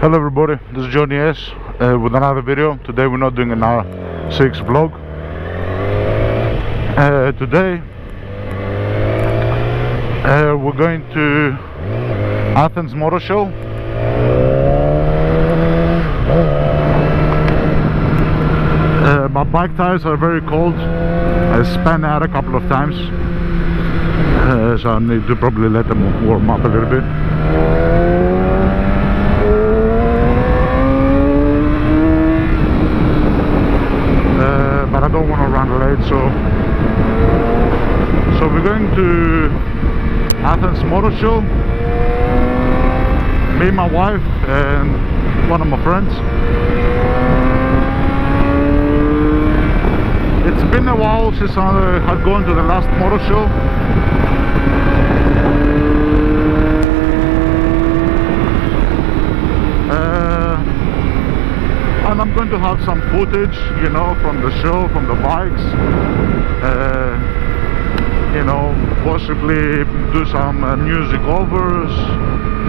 Hello everybody, this is Johnny S with another video. Today we're not doing an R6 vlog. Today we're going to Athens Moto Show. My bike tires are very cold. I spun out a couple of times, so I need to probably let them warm up a little bit. But I don't want to run late, so we're going to Athens Moto Show. Me, my wife, and one of my friends. It's been a while since I had gone to the last motor show. And I'm going to have some footage, you know, from the show, from the bikes. You know, possibly do some music overs,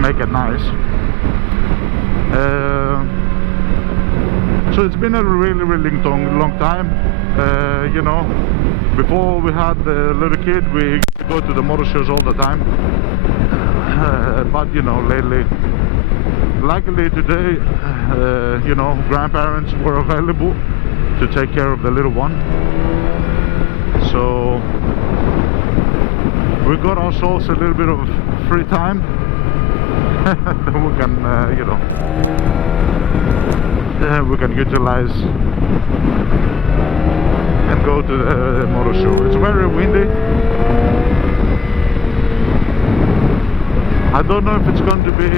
make it nice. So it's been a really long time. You know, before we had the little kid, we go to the motor shows all the time. But you know, lately, luckily today, you know, grandparents were available to take care of the little one. So we got ourselves a little bit of free time. Then we can, you know, we can utilize and go to the motor show. It's very windy. I don't know if it's going to be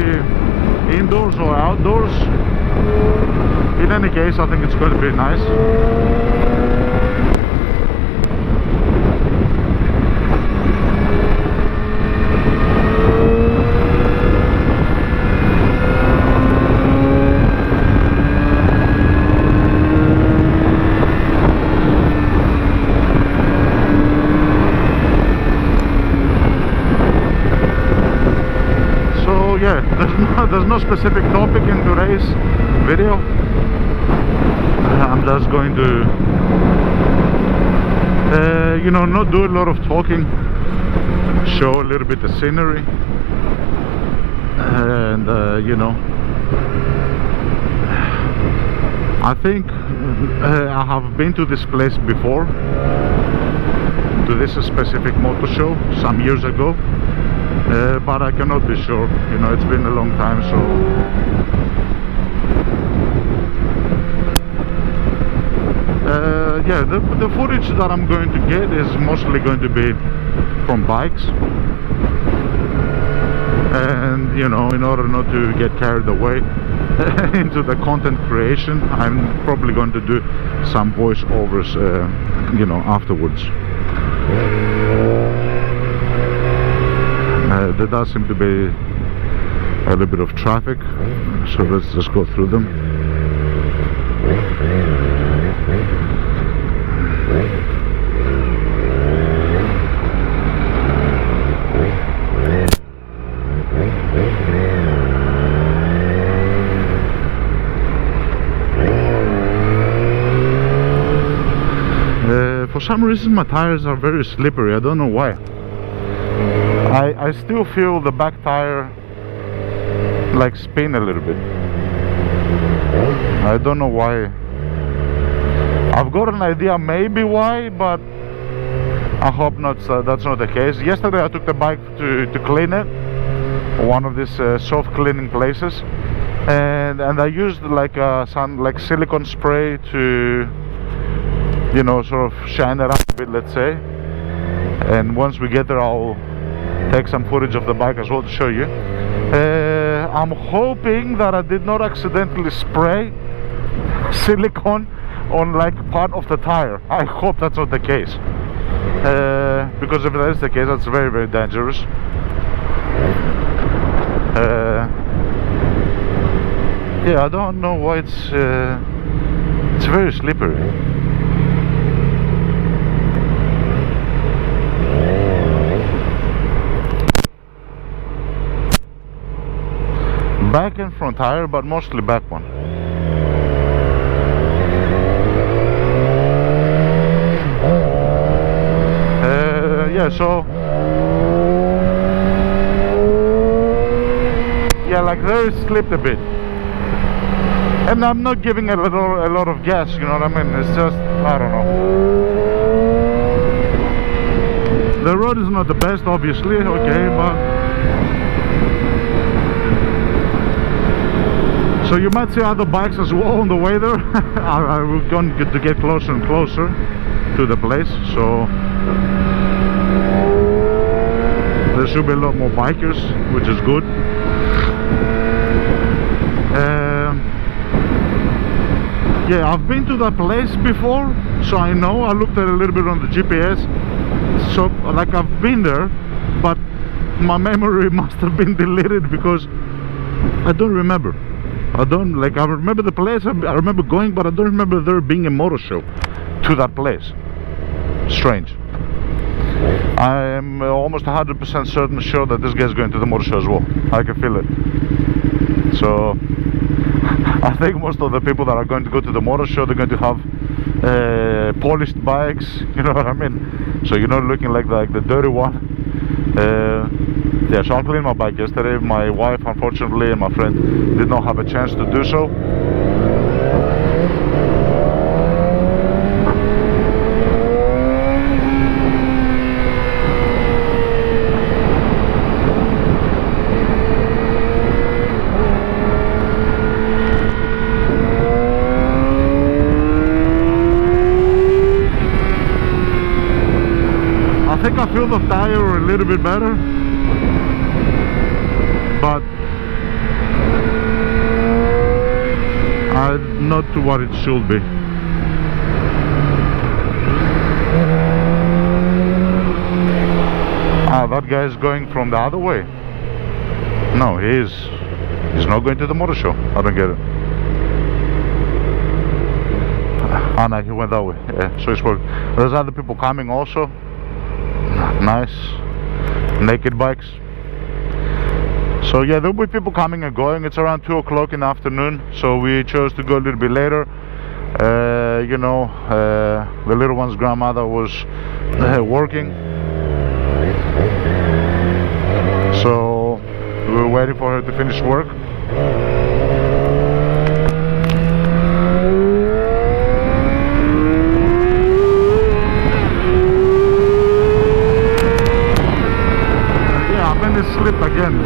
indoors or outdoors. In any case, I think it's going to be nice. Yeah, there's no specific topic in today's video. I'm just going to you know, not do a lot of talking, show a little bit of scenery, and you know, I think I have been to this place before, to this specific motor show some years ago. But I cannot be sure, you know, it's been a long time, so yeah, the footage that I'm going to get is mostly going to be from bikes, and you know, in order not to get carried away into the content creation, I'm probably going to do some voiceovers, you know, afterwards. There does seem to be a little bit of traffic, so let's just go through them. For some reason my tires are very slippery, I don't know why. I still feel the back tire like spin a little bit. I don't know why. I've got an idea maybe why, but I hope not. That's not the case. Yesterday I took the bike to clean it, one of these soft cleaning places, and I used like some like silicone spray to, you know, sort of shine it up a bit, let's say. And once we get there, I'll take some footage of the bike as well to show you. I'm hoping that I did not accidentally spray silicone on like part of the tire. I hope that's not the case, because if that is the case, that's very dangerous. Yeah, I don't know why it's very slippery. Back and front tire, but mostly back one. Yeah, so yeah, like there it slipped a bit, and I'm not giving a lot of gas, you know what I mean? It's just, I don't know. The road is not the best, obviously, okay, but so you might see other bikes as well on the way there. We're going to get closer and closer to the place, so there should be a lot more bikers, which is good. Yeah, I've been to that place before, so I know. I looked at it a little bit on the GPS, so like I've been there, but my memory must have been deleted because I don't remember. I remember the place, I remember going, but I don't remember there being a motor show to that place. Strange. I am almost 100% certain sure that this guy's going to the motor show as well. I can feel it. So I think most of the people that are going to go to the motor show, they're going to have polished bikes, you know what I mean? So you're not looking like the dirty one. Yeah, so I cleaned my bike yesterday. My wife, unfortunately, and my friend did not have a chance to do so. I think I feel the tire a little bit better, but not to what it should be. Ah, that guy is going from the other way. No, he's not going to the motor show. I don't get it. Ah, no, he went that way. Yeah, so it's working. There's other people coming also. Nice naked bikes. So yeah, there'll be people coming and going. It's around 2 o'clock in the afternoon, so we chose to go a little bit later. You know, the little one's grandmother was working, so we were waiting for her to finish work. It slipped again.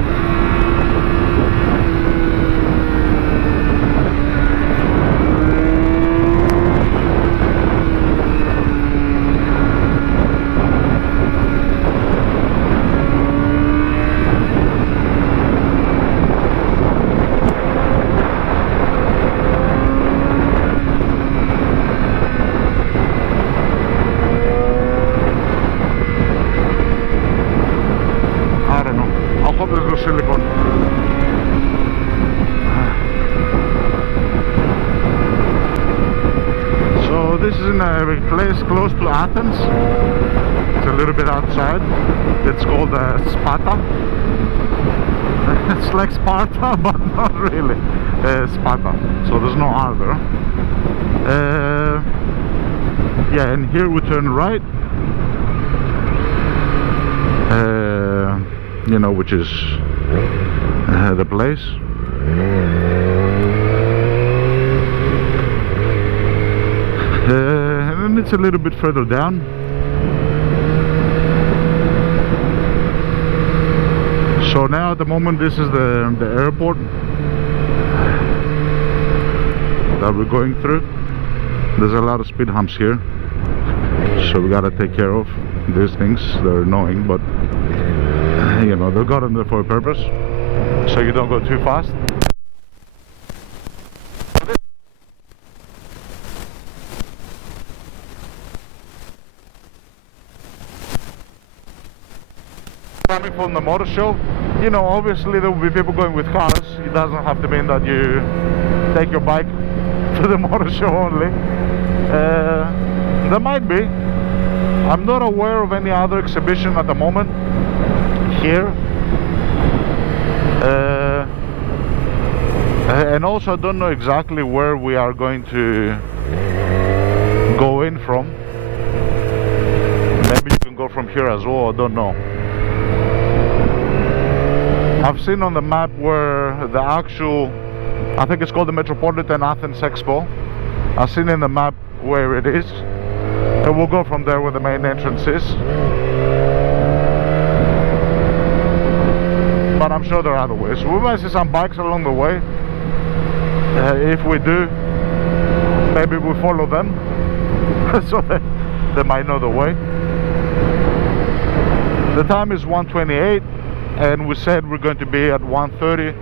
Silicon. So this is in a place close to Athens. It's a little bit outside. It's called Sparta. It's like Sparta, but not really. Sparta. So there's no R there. Yeah, and here we turn right. You know, which is the place. And it's a little bit further down. So now at the moment this is the airport that we're going through. There's a lot of speed humps here, so we gotta take care of these things. They're annoying, but you know, they've got them there for a purpose, so you don't go too fast. Coming from the motor show, you know, obviously there will be people going with cars. It doesn't have to mean that you take your bike to the motor show only. There might be. I'm not aware of any other exhibition at the moment here. And also I don't know exactly where we are going to go in from. Maybe you can go from here as well, I don't know. I've seen on the map where the actual, I think it's called the Metropolitan Athens Expo. I've seen in the map where it is, and we'll go from there where the main entrance is. But I'm sure there are other ways. We might see some bikes along the way. If we do, maybe we follow them so they might know the way. The time is 1:28, and we said we're going to be at 1:30.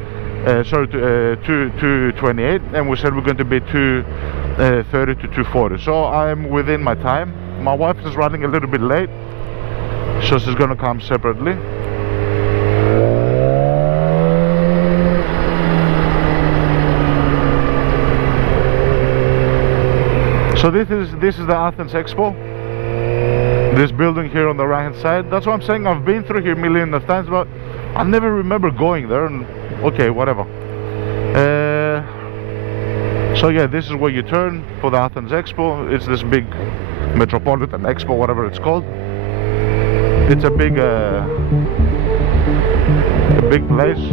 Sorry, 2:28, and we said we're going to be 2:30 to 2:40. So I'm within my time. My wife is running a little bit late, so she's going to come separately. So this is the Athens Expo. This building here on the right hand side. That's what I'm saying. I've been through here millions of times, but I never remember going there. And okay, whatever. So yeah, this is where you turn for the Athens Expo. It's this big Metropolitan Expo, whatever it's called. It's a big place.